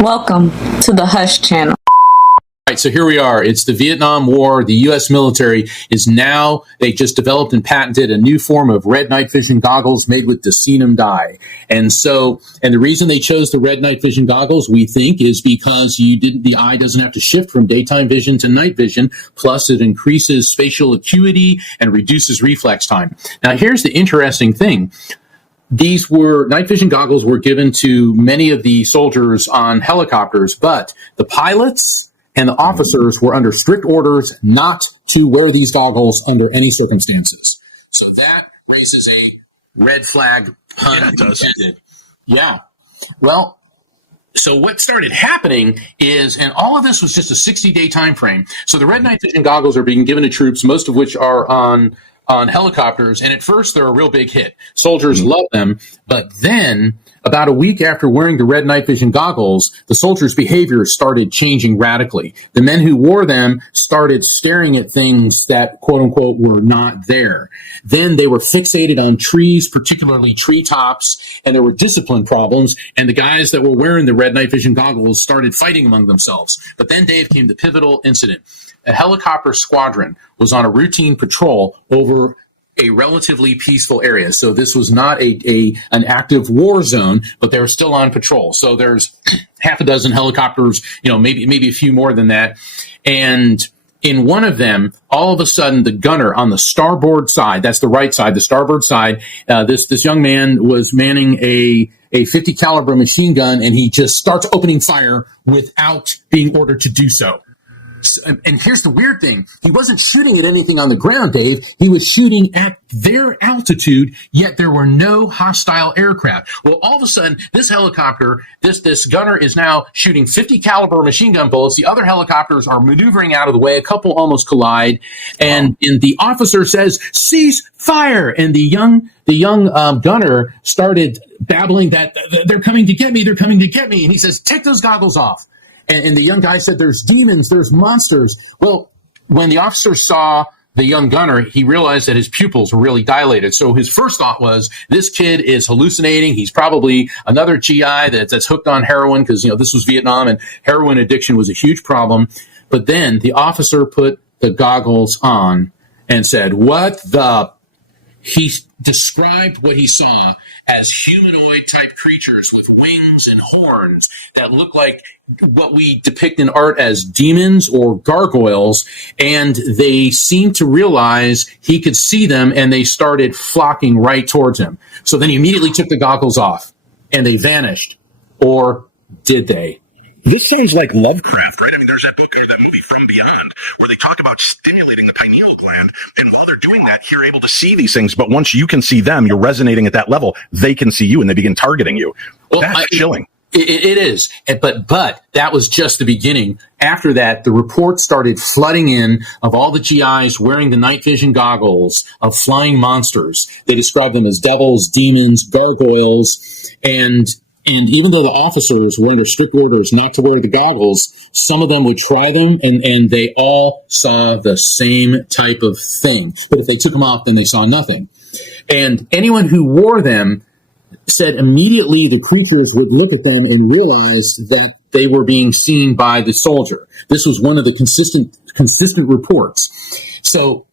Welcome to the Hush Channel. All right, so here we are. It's the Vietnam War. The U.S. military is now, they just developed and patented a new form of red night vision goggles made with dicenium dye. And the reason they chose the red night vision goggles, we think, is because the eye doesn't have to shift from daytime vision to night vision. Plus, it increases spatial acuity and reduces reflex time. Now, here's the interesting thing. These night vision goggles were given to many of the soldiers on helicopters, but the pilots and the officers were under strict orders not to wear these goggles under any circumstances. So that raises a red flag, pun intended. Yeah. Well, so what started happening is, and all of this was just a 60-day time frame. So the red night vision goggles are being given to troops, most of which are on helicopters, and at first they're a real big hit. Soldiers love them, but then about a week after wearing the red night vision goggles, the soldiers' behavior started changing radically. The men who wore them started staring at things that, quote unquote, were not there. Then they were fixated on trees, particularly treetops, and there were discipline problems, and the guys that were wearing the red night vision goggles started fighting among themselves. But then, Dave, came the pivotal incident. A helicopter squadron was on a routine patrol over a relatively peaceful area. So this was not an active war zone, but they were still on patrol. So there's half a dozen helicopters, maybe a few more than that. And in one of them, all of a sudden, the gunner on the starboard side, that's the right side, the starboard side, this young man was manning a 50 caliber machine gun, and he just starts opening fire without being ordered to do so. And here's the weird thing. He wasn't shooting at anything on the ground, Dave. He was shooting at their altitude, yet there were no hostile aircraft. Well, all of a sudden, this helicopter, this gunner is now shooting 50 caliber machine gun bullets. The other helicopters are maneuvering out of the way. A couple almost collide. And the officer says, "Cease fire." And the young gunner started babbling that they're coming to get me. They're coming to get me. And he says, "Take those goggles off." And the young guy said, "There's demons, there's monsters." Well, when the officer saw the young gunner, he realized that his pupils were really dilated. So his first thought was, this kid is hallucinating. He's probably another GI that's hooked on heroin, because, this was Vietnam and heroin addiction was a huge problem. But then the officer put the goggles on and said, "What the?" He described what he saw as humanoid-type creatures with wings and horns that look like what we depict in art as demons or gargoyles, and they seemed to realize he could see them, and they started flocking right towards him. So then he immediately took the goggles off, and they vanished. Or did they? This sounds like Lovecraft, right? I mean, there's that book, that movie From Beyond, where they talk about stimulating the pineal gland, and while they're doing that, you're able to see these things, but once you can see them, you're resonating at that level, they can see you, and they begin targeting you. Well, that's chilling. It is, but that was just the beginning. After that, the reports started flooding in of all the GIs wearing the night vision goggles of flying monsters. They described them as devils, demons, gargoyles, and even though the officers were under strict orders not to wear the goggles, some of them would try them, and they all saw the same type of thing. But if they took them off, then they saw nothing. And anyone who wore them said immediately the creatures would look at them and realize that they were being seen by the soldier. This was one of the consistent reports. So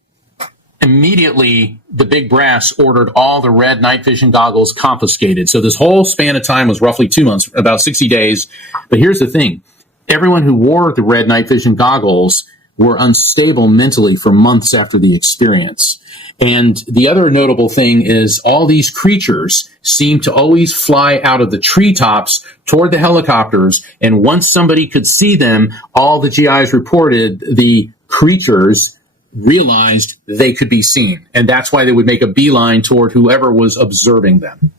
immediately, the big brass ordered all the red night vision goggles confiscated. So this whole span of time was roughly 2 months, about 60 days. But here's the thing. Everyone who wore the red night vision goggles were unstable mentally for months after the experience. And the other notable thing is all these creatures seem to always fly out of the treetops toward the helicopters. And once somebody could see them, all the GIs reported the creatures realized they could be seen. And that's why they would make a beeline toward whoever was observing them.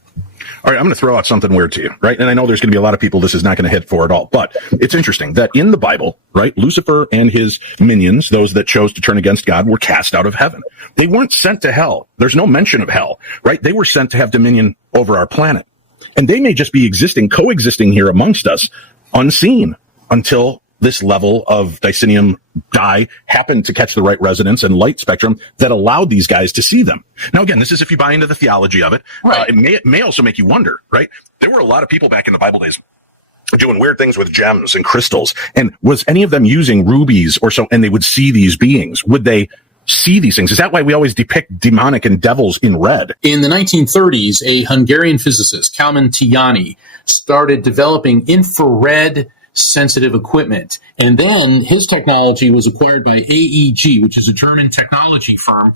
All right, I'm going to throw out something weird to you, right? And I know there's going to be a lot of people this is not going to hit for at all, but it's interesting that in the Bible, right, Lucifer and his minions, those that chose to turn against God, were cast out of heaven. They weren't sent to hell. There's no mention of hell, right? They were sent to have dominion over our planet. And they may just be coexisting here amongst us, unseen, until this level of dicenium dye happened to catch the right resonance and light spectrum that allowed these guys to see them. Now, again, this is if you buy into the theology of it. Right. It may also make you wonder, right? There were a lot of people back in the Bible days doing weird things with gems and crystals. And was any of them using rubies or so, and they would see these beings? Would they see these things? Is that why we always depict demonic and devils in red? In the 1930s, a Hungarian physicist, Kalman Tiani, started developing infrared sensitive equipment. And then his technology was acquired by AEG, which is a German technology firm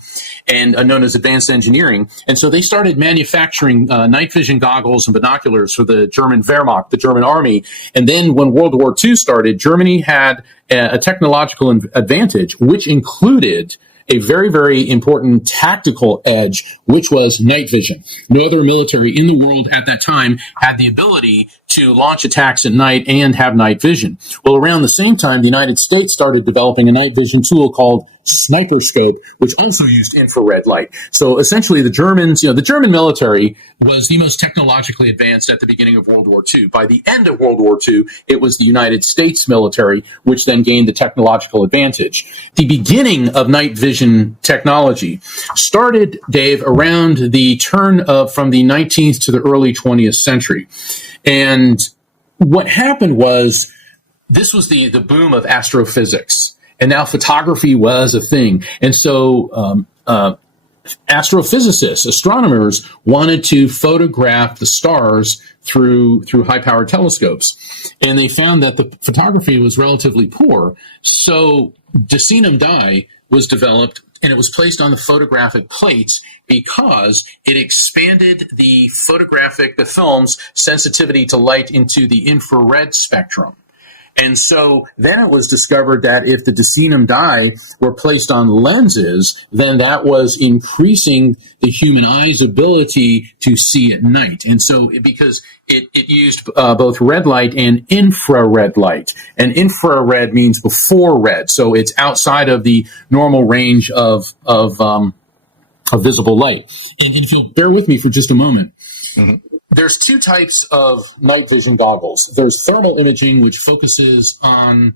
and known as Advanced Engineering. And so they started manufacturing night vision goggles and binoculars for the German Wehrmacht, the German army. And then when World War II started, Germany had a technological advantage, which included a very, very important tactical edge, which was night vision. No other military in the world at that time had the ability to launch attacks at night and have night vision. Well, around the same time, the United States started developing a night vision tool called sniper scope, which also used infrared light. So essentially the Germans, the German military was the most technologically advanced at the beginning of World War II. By the end of World War II, it was the United States military, which then gained the technological advantage. The beginning of night vision technology started, Dave, around the turn of from the 19th to the early 20th century. And what happened was this was the boom of astrophysics. And now photography was a thing. And so astrophysicists, astronomers, wanted to photograph the stars through high-powered telescopes. And they found that the photography was relatively poor. So deceanum dye was developed, and it was placed on the photographic plates because it expanded the film's sensitivity to light into the infrared spectrum. And so then it was discovered that if the deceanum dye were placed on lenses, then that was increasing the human eye's ability to see at night. And so because it used both red light and infrared light. And infrared means before red. So it's outside of the normal range of visible light. And if you'll bear with me for just a moment. Mm-hmm. There's two types of night vision goggles. There's thermal imaging, which focuses on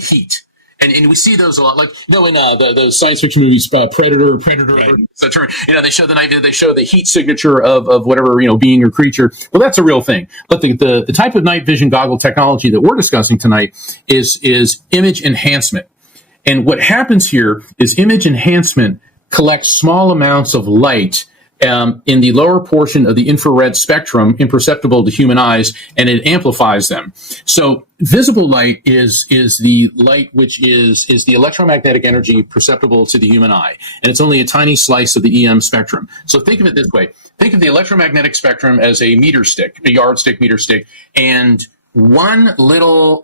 heat. And we see those a lot, like, in the science fiction movies, Predator, right. The term, they show they show the heat signature of whatever, being or creature. Well, that's a real thing. But the type of night vision goggle technology that we're discussing tonight is image enhancement. And what happens here is image enhancement collects small amounts of light in the lower portion of the infrared spectrum, imperceptible to human eyes, and it amplifies them. So visible light is the light which is the electromagnetic energy perceptible to the human eye. And it's only a tiny slice of the EM spectrum. So think of it this way. Think of the electromagnetic spectrum as a meter stick, a yardstick meter stick, and one little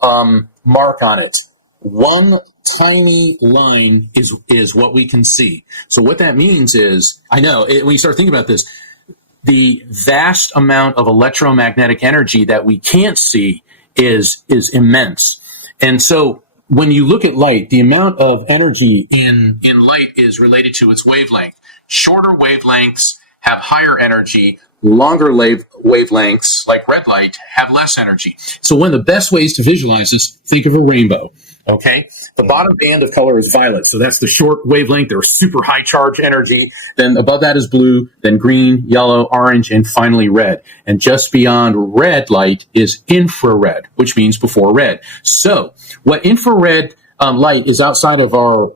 mark on it. One tiny line is what we can see. So what that means is, when you start thinking about this, the vast amount of electromagnetic energy that we can't see is immense. And so when you look at light, the amount of energy in light is related to its wavelength. Shorter wavelengths have higher energy. Longer wavelengths, like red light, have less energy. So one of the best ways to visualize this, think of a rainbow. Okay, the bottom band of color is violet, so that's the short wavelength. There's super high charge energy. Then above that is blue, then green, yellow, orange, and finally red. And just beyond red light is infrared, which means before red. So what infrared light is outside of our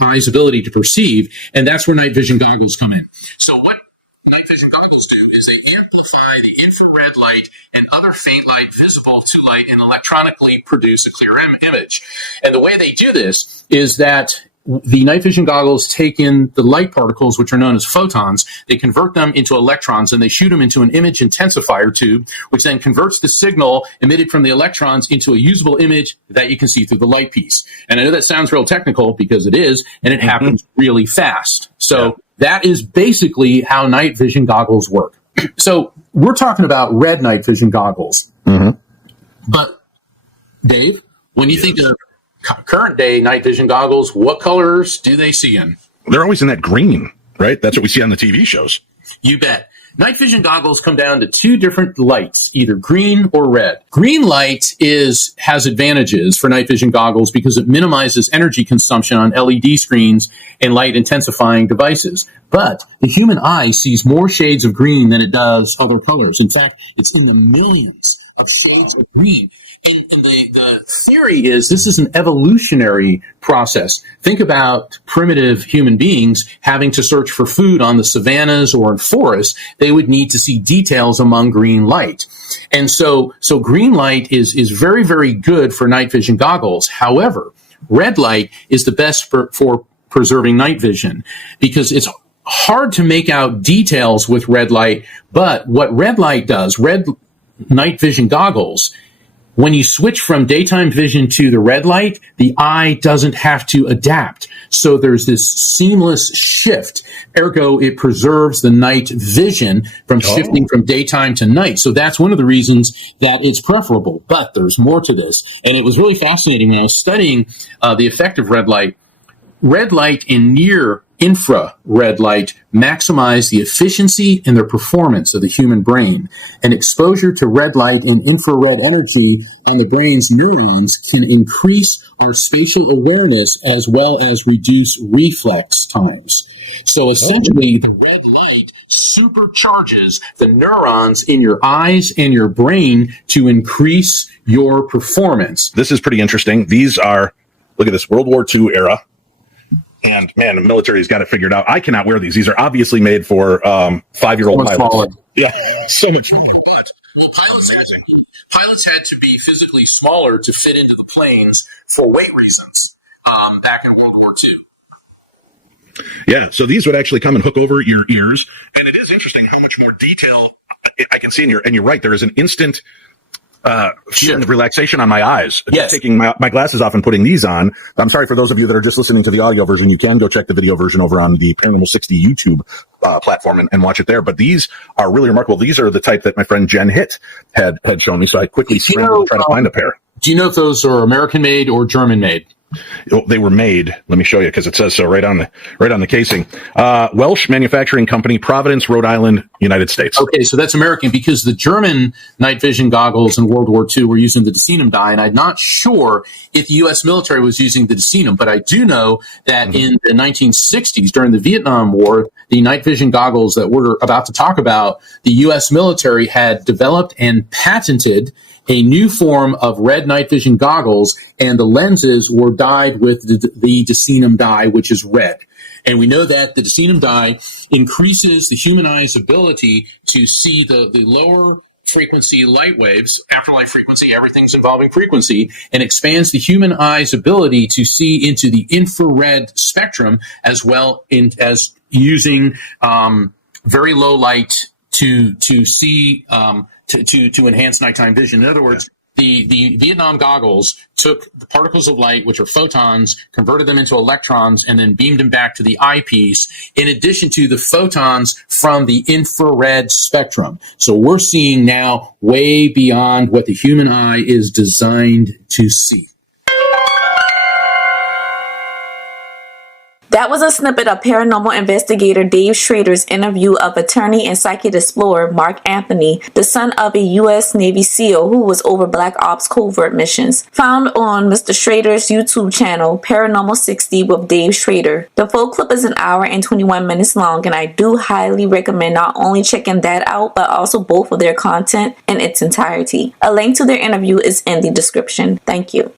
eye's ability to perceive, and that's where night vision goggles come in. So what night vision goggles do is they amplify the infrared light and other faint light visible to light and electronically produce a clear image. And the way they do this is that the night vision goggles take in the light particles, which are known as photons. They convert them into electrons, and they shoot them into an image intensifier tube, which then converts the signal emitted from the electrons into a usable image that you can see through the light piece. And I know that sounds real technical because it is, and it happens really fast. So that is basically how night vision goggles work. So we're talking about red night vision goggles. Mm-hmm. But, Dave, when you think of current day night vision goggles, what colors do they see in? They're always in that green, right? That's what we see on the TV shows. You bet. Night vision goggles come down to two different lights, either green or red. Green light has advantages for night vision goggles because it minimizes energy consumption on LED screens and light intensifying devices. But the human eye sees more shades of green than it does other colors. In fact, it's in the millions of shades of green. And the theory is this is an evolutionary process. Think about primitive human beings having to search for food on the savannas or in forests. They would need to see details among green light. And so green light is very, very good for night vision goggles. However, red light is the best for preserving night vision because it's hard to make out details with red light. But what red light does, red night vision goggles, when you switch from daytime vision to the red light, the eye doesn't have to adapt. So there's this seamless shift. Ergo, it preserves the night vision from shifting from daytime to night. So that's one of the reasons that it's preferable. But there's more to this. And it was really fascinating when I was studying the effect of red light. Red light and near infrared light maximize the efficiency and the performance of the human brain. And exposure to red light and infrared energy on the brain's neurons can increase our spatial awareness as well as reduce reflex times. So essentially, the red light supercharges the neurons in your eyes and your brain to increase your performance. This is pretty interesting. These are, look at this, World War II era. And man, the military's got it figured out. I cannot wear these. These are obviously made for 5-year-old pilots. Smaller. Yeah, so much fun. Pilots had to be physically smaller to fit into the planes for weight reasons back in World War II. Yeah, so these would actually come and hook over your ears. And it is interesting how much more detail I can see in your, and you're right, there is an instant feeling of relaxation on my eyes. Yes. Taking my glasses off and putting these on. I'm sorry for those of you that are just listening to the audio version. You can go check the video version over on the Paranormal 60 YouTube platform and watch it there. But these are really remarkable. These are the type that my friend Jen Hitt had shown me. So I quickly scrambled to try to find a pair. Do you know if those are American made or German made? They were made. Let me show you because it says so right on the casing. Welsh manufacturing company, Providence, Rhode Island, United States. Okay, so that's American because the German night vision goggles in World War II were using the deceanum dye, and I'm not sure if the U.S. military was using the deceanum, but I do know that in the 1960s, during the Vietnam War, the night vision goggles that we're about to talk about, the U.S. military had developed and patented a new form of red night vision goggles, and the lenses were dyed with the deceanum dye, which is red. And we know that the deceanum dye increases the human eye's ability to see the lower frequency light waves, afterlife frequency, everything's involving frequency, and expands the human eye's ability to see into the infrared spectrum as well as using very low light to see to enhance nighttime vision. In other words, the Vietnam goggles took the particles of light, which are photons, converted them into electrons, and then beamed them back to the eyepiece, in addition to the photons from the infrared spectrum. So we're seeing now way beyond what the human eye is designed to see. That was a snippet of paranormal investigator Dave Schrader's interview of attorney and psychic explorer Mark Anthony, the son of a U.S. Navy SEAL who was over Black Ops covert missions, found on Mr. Schrader's YouTube channel, Paranormal 60 with Dave Schrader. The full clip is an hour and 21 minutes long, and I do highly recommend not only checking that out, but also both of their content in its entirety. A link to their interview is in the description. Thank you.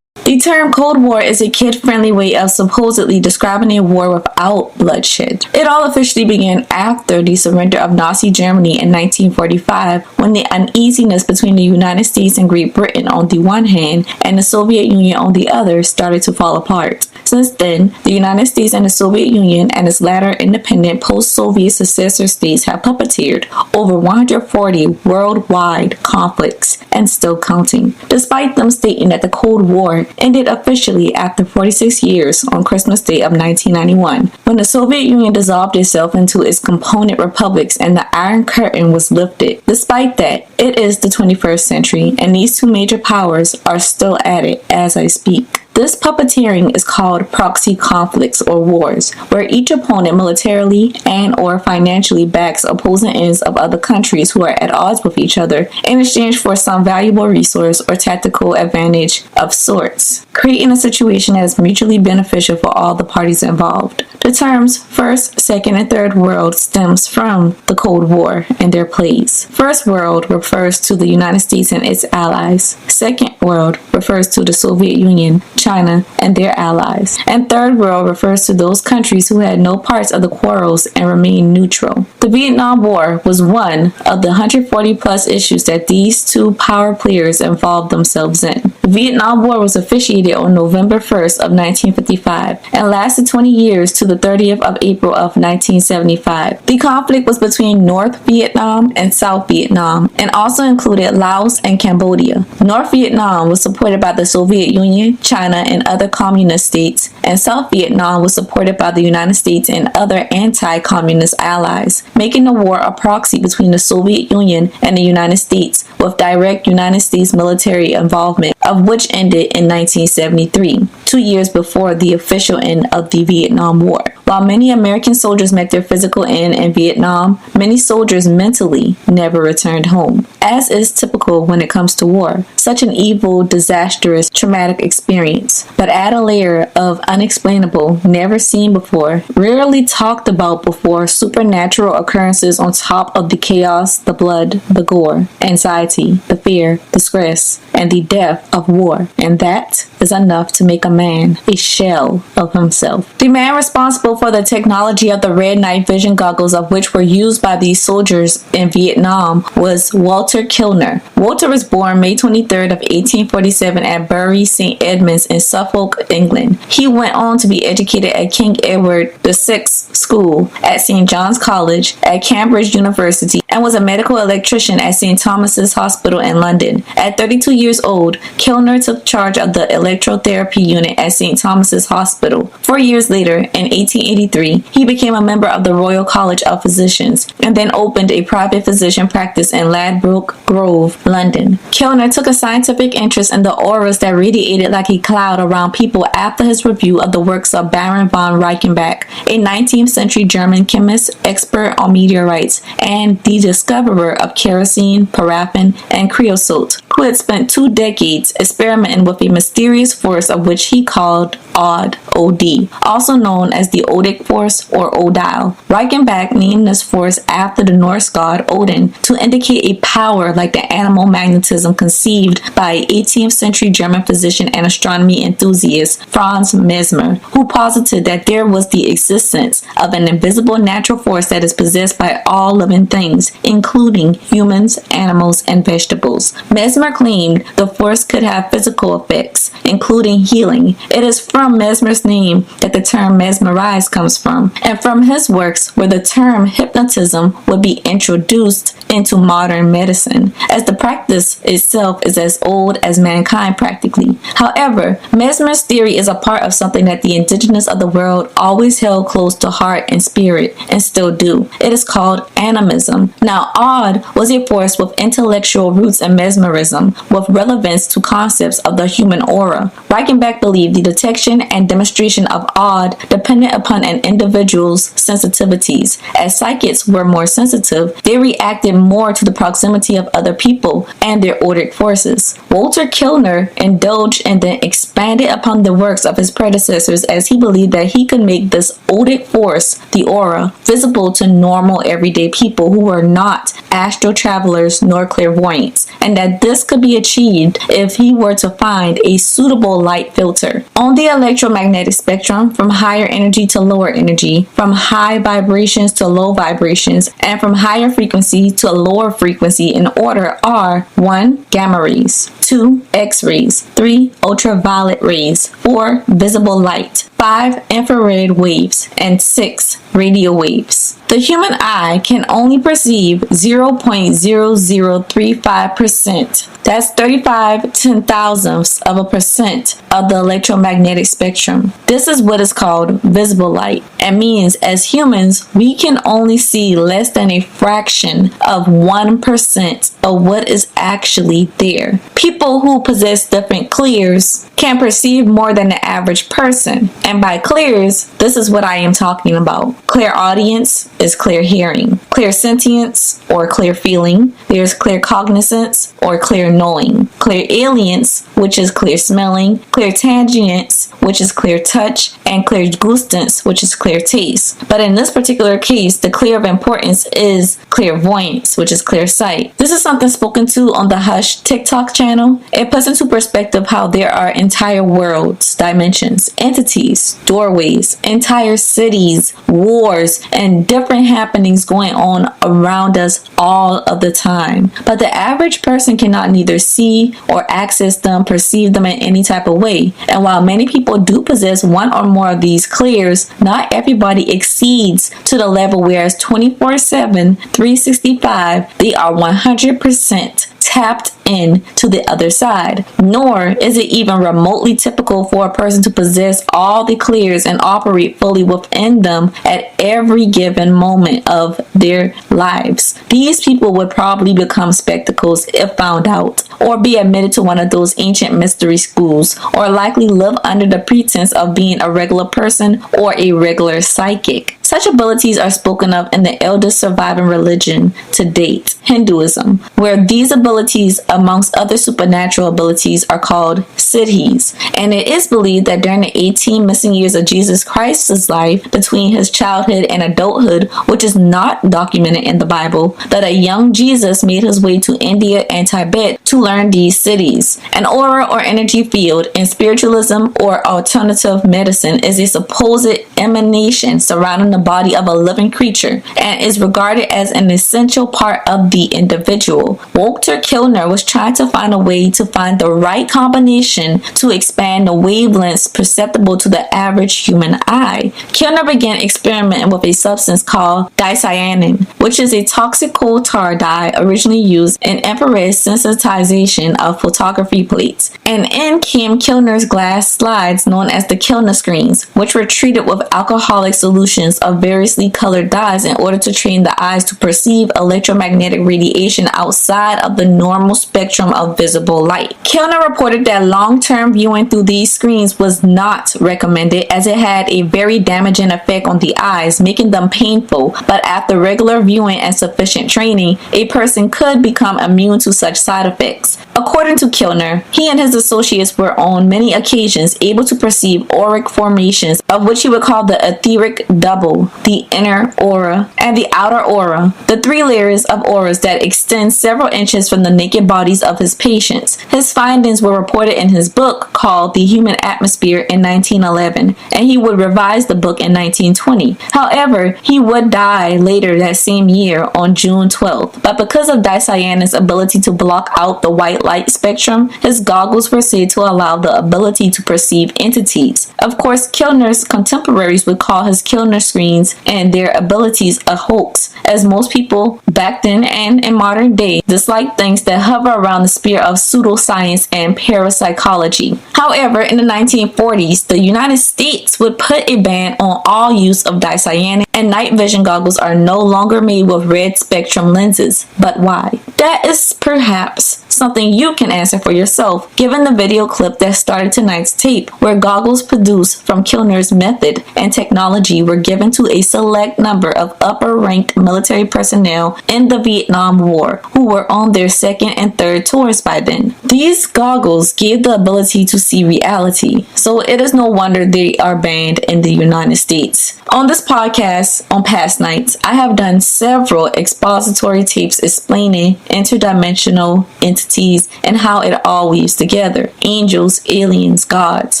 The term Cold War is a kid-friendly way of supposedly describing a war without bloodshed. It all officially began after the surrender of Nazi Germany in 1945, when the uneasiness between the United States and Great Britain on the one hand and the Soviet Union on the other started to fall apart. Since then, the United States and the Soviet Union and its latter independent post-Soviet successor states have puppeteered over 140 worldwide conflicts and still counting, despite them stating that the Cold War ended officially after 46 years on Christmas Day of 1991, when the Soviet Union dissolved itself into its component republics and the Iron Curtain was lifted. Despite that, it is the 21st century, and these two major powers are still at it as I speak. This puppeteering is called proxy conflicts or wars, where each opponent militarily and or financially backs opposing ends of other countries who are at odds with each other in exchange for some valuable resource or tactical advantage of sorts. creating a situation that is mutually beneficial for all the parties involved. The terms First, Second, and Third World stems from the Cold War and their plays. First World refers to the United States and its allies. Second World refers to the Soviet Union, China, and their allies. And Third World refers to those countries who had no parts of the quarrels and remained neutral. The Vietnam War was one of the 140 plus issues that these two power players involved themselves in. The Vietnam War was officiated on November 1st of 1955 and lasted 20 years to the 30th of April of 1975. The conflict was between North Vietnam and South Vietnam and also included Laos and Cambodia. North Vietnam was supported by the Soviet Union, China, and other communist states, and South Vietnam was supported by the United States and other anti-communist allies, making the war a proxy between the Soviet Union and the United States, with direct United States military involvement, of which ended in 1973, 2 years before the official end of the Vietnam War. While many American soldiers met their physical end in Vietnam, many soldiers mentally never returned home. As is typical when it comes to war, such an evil, disastrous, traumatic experience, but add a layer of unexplainable, never seen before, rarely talked about before supernatural occurrences on top of the chaos, the blood, the gore, anxiety, the fear, the stress, and the death of war. And that is enough to make a man a shell of himself. The man responsible for the technology of the red night vision goggles, of which were used by these soldiers in Vietnam, was Walter Kilner. Walter was born May 23rd of 1847 at Bury St. Edmunds in Suffolk, England. He went on to be educated at King Edward VI School, at St. John's College, at Cambridge University, and was a medical electrician at St. Thomas's Hospital in London. At 32 years old, Kilner took charge of the electrotherapy unit at St. Thomas's Hospital. 4 years later, in 1883, he became a member of the Royal College of Physicians and then opened a private physician practice in Ladbroke Grove, London. Kilner took a scientific interest in the auras that radiated like a cloud around people after his review of the works of Baron von Reichenbach, a 19th century German chemist, expert on meteorites, and the discoverer of kerosene, paraffin, and creosote, who had spent 2 decades experimenting with a mysterious force of which he called OD, OD, also known as the Odic force or Odile. Reichenbach named this force after the Norse god Odin to indicate a power like the animal magnetism conceived by 18th century German physician and astronomy enthusiast Franz Mesmer, who posited that there was the existence of an invisible natural force that is possessed by all living things, including humans, animals, and vegetables. Mesmer claimed the force could have physical effects, including healing. It is from Mesmer's name that the term mesmerize comes from, and from his works where the term hypnotism would be introduced into modern medicine, as the practice itself is as old as mankind practically. However, Mesmer's theory is a part of something that the indigenous of the world always held close to heart and spirit, and still do. It is called animism. Now, Odd was a force with intellectual roots in mesmerism, with relevance to concepts of the human aura. Reichenbach believed the detection and demonstration of Odd depended upon an individual's sensitivities. As psychics were more sensitive, they reacted more to the proximity of other people and their Odic forces. Walter Kilner indulged and then expanded upon the works of his predecessors, as he believed that he could make this Odic force, the aura, visible to normal everyday people who were not astral travelers nor clairvoyants, and that this could be achieved if he were to find a suitable light filter. On the electromagnetic spectrum, from higher energy to lower energy, from high vibrations to low vibrations, and from higher frequency to lower frequency in order are 1. Gamma rays, 2. X-rays, 3. Ultraviolet rays, 4. Visible light, 5. Infrared waves, and 6. Radio waves. The human eye can only perceive 0.0035%. That's 35/10,000% of the electromagnetic spectrum. This is what is called visible light. It means as humans, we can only see less than a fraction of 1% of what is actually there. People who possess different clears can perceive more than the average person. And by clears, this is what I am talking about. Clairaudience is clear hearing, clear sentience or clear feeling. There's clear cognizance or clear knowing, clear alience, which is clear smelling, clear tangience, which is clear touch, and clear gustance, which is clear taste. But in this particular case, the clear of importance is clairvoyance, which is clear sight. This is something spoken to on the Hush TikTok channel. It puts into perspective how there are entire worlds, dimensions, entities, doorways, entire cities, wars, and different happenings going on around us all of the time. But the average person cannot neither see or access them, perceive them in any type of way. And while many people do possess one or more of these clears, not everybody exceeds to the level where it's 24/7, 365, they are 100% tapped in to the other side. Nor is it even remotely typical for a person to possess all the clears and operate fully within them at every given moment of their lives. These people would probably become spectacles if found out, or be admitted to one of those ancient mystery schools, or likely live under the pretense of being a regular person or a regular psychic. Such abilities are spoken of in the eldest surviving religion to date, Hinduism, where these abilities, amongst other supernatural abilities, are called siddhis. And it is believed that during the 18 missing years of Jesus Christ's life, between his childhood and adulthood, which is not documented in the Bible, that a young Jesus made his way to India and Tibet to learn these siddhis. An aura or energy field in spiritualism or alternative medicine is a supposed emanation surrounding the body of a living creature and is regarded as an essential part of the individual. Walter Kilner was trying to find a way to find the right combination to expand the wavelengths perceptible to the average human eye. Kilner began experimenting with a substance called dicyanin, which is a toxic coal tar dye originally used in infrared sensitization of photography plates. And in came Kilner's glass slides known as the Kilner screens, which were treated with alcoholic solutions of variously colored dyes in order to train the eyes to perceive electromagnetic radiation outside of the normal spectrum of visible light. Kilner reported that long-term viewing through these screens was not recommended as it had a very damaging effect on the eyes, making them painful, but after regular viewing and sufficient training, a person could become immune to such side effects. According to Kilner, he and his associates were on many occasions able to perceive auric formations, of which he would call the etheric double, the inner aura, and the outer aura, the three layers of auras that extend several inches from the naked bodies of his patients. His findings were reported in his book called The Human Atmosphere in 1911, and he would revise the book in 1920. However, he would die later that same year on June 12th, but because of dicyanin's ability to block out the white light spectrum, his goggles were said to allow the ability to perceive entities. Of course, Kilner's contemporaries would call his Kilner screens and their abilities a hoax, as most people back then and in modern day dislike things that hover around the sphere of pseudoscience and parapsychology. However, in the 1940s, the United States would put a ban on all use of dicyanin, and night vision goggles are no longer made with red spectrum lenses. But why? That is perhaps something you can answer for yourself, given the video clip that started tonight's tape, where goggles produced from Kilner's method and technology were given to a select number of upper-ranked military personnel in the Vietnam War, who were on their second and third tours by then. These goggles gave the ability to see reality, so it is no wonder they are banned in the United States. On this podcast, on past nights, I have done several expository tapes explaining interdimensional entities and how it all weaves together. Angels, aliens, gods,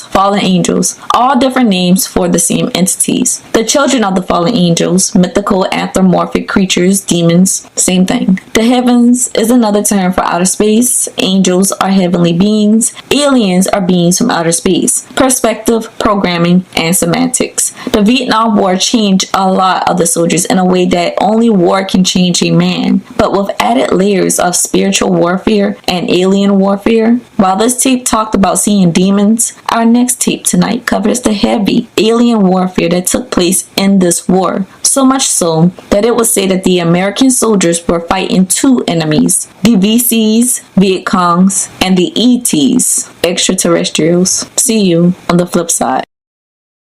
fallen angels, all different names for the same entities. The children of the fallen angels, mythical anthropomorphic creatures, demons, same thing. The heavens is another term for outer space. Angels are heavenly beings. Aliens are beings from outer space. Perspective, programming, and semantics. The Vietnam War changed a lot of the soldiers in a way that only war can change a man, but with added layers of spiritual warfare and alien warfare. While this tape talked about seeing demons, our next tape tonight covers the heavy alien warfare that took place in this war. So much so that it was said that the American soldiers were fighting two enemies, the VCs, Viet Congs, and the ETs, extraterrestrials. See you on the flip side.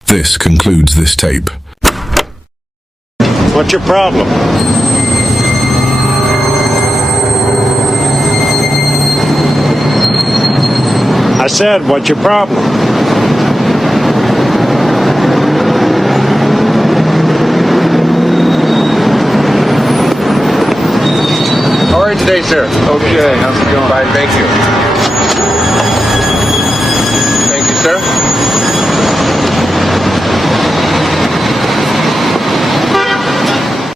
This concludes this tape. What's your problem? I said, what's your problem? How are you today, sir? Okay, how's it going? Fine, thank you.